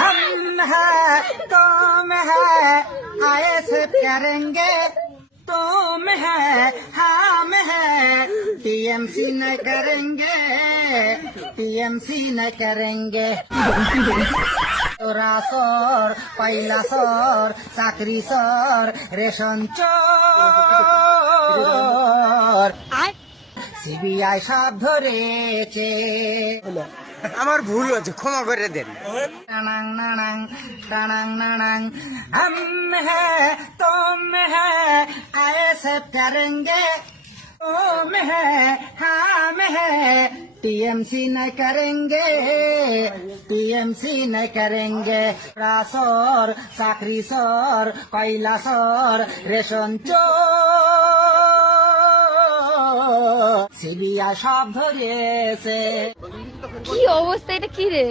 हम है तुम है आए से करेंगे तुम है हम है टीएमसी न करेंगे टीएमसी न करेंगे তোরা সর পাইলা সর চাকরি সর রেশন চোর সিবিআই সব ধরেছে আমার ভুল হচ্ছে, ক্ষমা করে দেন। টানাং নানাং টানাং নানাং हम है तुम है ऐसे करेंगे तुम है हम है टीएमसी न करेंगे टीएमसी न करेंगे रासोर चाकरी सोर कोयला सोर रेशन चोर সিবিআই সব ধরেছে। কি অবস্থা, এটা কি রে?